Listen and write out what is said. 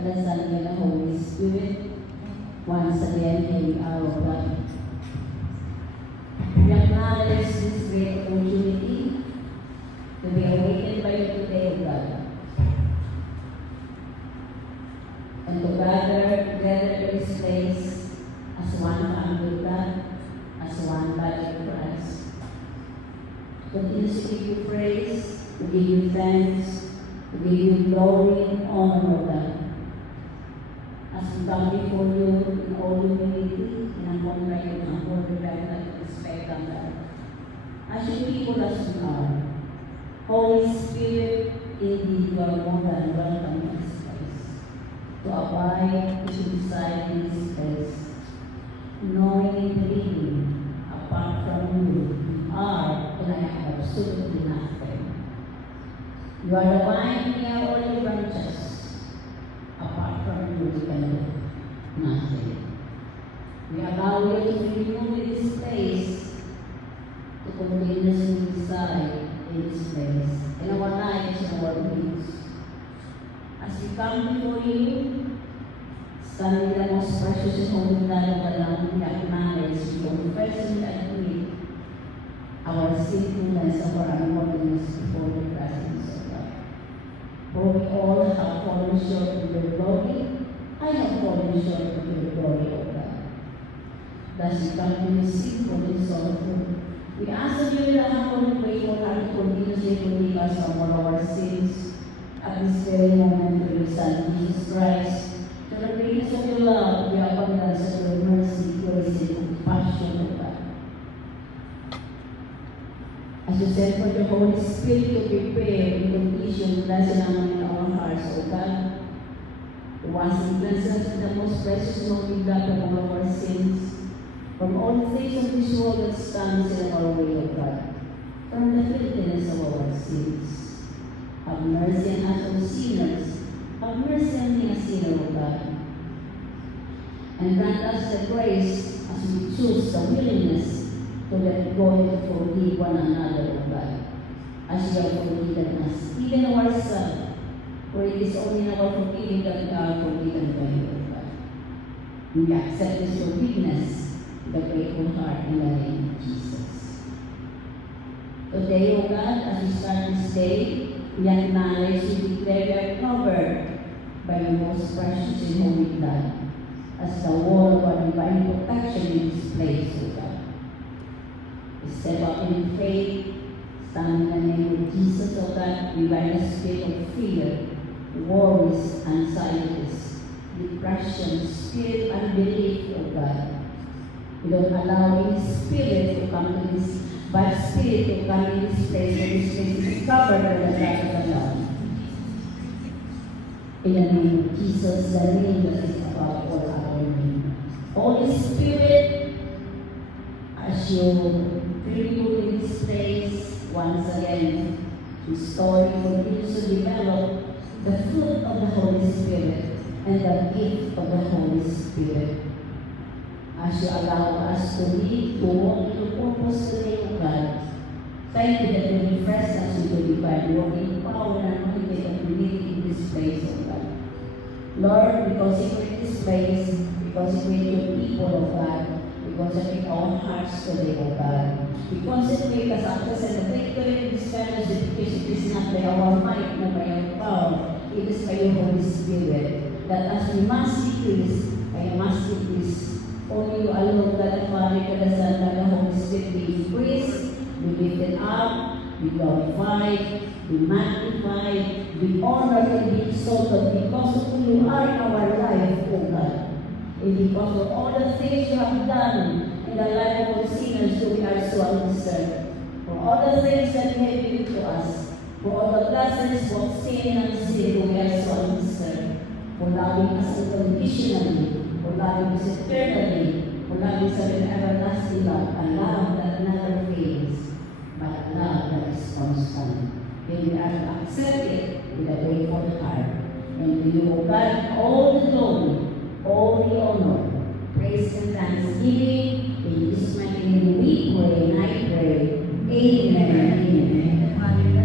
kadalasan ng Holy Spirit, once again in our God. We acknowledge this great opportunity to be awakened by you today, O God, and to gather together in this place as one family of God, as one body of Christ. Continue to give you praise, to give you thanks, to give you glory and honor, O God. As we come before you in all humility, in a contrite and humble reverent respect, O God. As your people as we are, Holy Spirit, indeed you are more than welcome in this place, to abide, to reside in this place, knowing and believing, apart from you, we are and I am absolutely nothing. You are the vine, we are all the branches. Apart from you, we can do nothing. We allow you to renew in this place, to continuously reside in this place, in our lives and our needs. As we come before you, standing the most precious and holy blood of the Lamb, we acknowledge, we confess and admit our sinfulness and our unworthiness before the presence of God. For we all have fallen short of your glory. I have fallen short of your glory, O God. Thus we come to you sinful and sorrowful. We ask of you with a humble and grateful heart to continuously forgive us of all our sins at this very moment through your Son, Jesus Christ. To the greatness of your love, the abundance of your mercy, grace, and compassion, O God. As you send for the Holy Spirit to prepare in condition blessing among our hearts, O God, to wash and cleanse us with the most precious and holy blood of all our sins, from all things of this world that stands in our way, O God, from the filthiness of our sins. Have mercy on us, O sinners. Have mercy on me, a sinner, O God. And grant us the grace as we choose the willingness to let go and to forgive one another, O God, as you have forgiven us, even ourselves, for it is only in our forgiving that we are forgiven by you, O God. We accept this forgiveness with a grateful heart in the name of Jesus. Today, O God, as we start this day, we acknowledge and declare we are covered by your most precious and holy blood, as the wall of our divine protection in this place, O God. We step up in faith, stand in the name of Jesus, O God. We bind the spirit of fear, worries, anxieties, depression, spirit of unbelief, O God. We don't allow any spirit to come to this, but spirit to come in this place, and this place is covered by the blood of the Lamb. In the name of Jesus, the name that is above all other name. Holy Spirit, as you fill in this place, once again, restore and continue to develop the fruit of the Holy Spirit and the gift of the Holy Spirit. As you allow us to live, to walk in the purpose today, O God. Thank you that you refresh us with your divine work in power and anointing that we need in this place, O God. Lord, we consecrate this place, we consecrate your people, O God. We consecrate our hearts today, O God. We consecrate us access and the victory in this fellowship, because it is not by our might, nor by our power. It is by your Holy Spirit. That as we must decrease, I must decrease. Only you alone, God the Father, God the Son, God the Holy Spirit, be increased, be lifted up, be glorified, be magnified, be honored, and be exalted because of who you are in our life, O God. And because of all the things you have done in the life of all sinners who we are so undeserved. For all the things that you have given to us, for all the blessings of sin and sin who we are so undeserved. For loving us unconditionally, for loving us eternally, for loving us with everlasting love, a love that never fails, but a love that is constant. May we are to accept it with a grateful heart. And to you, O God, all the glory, all the honor, praise and thanksgiving. In Jesus' mighty name we pray and I pray. Amen. Amen.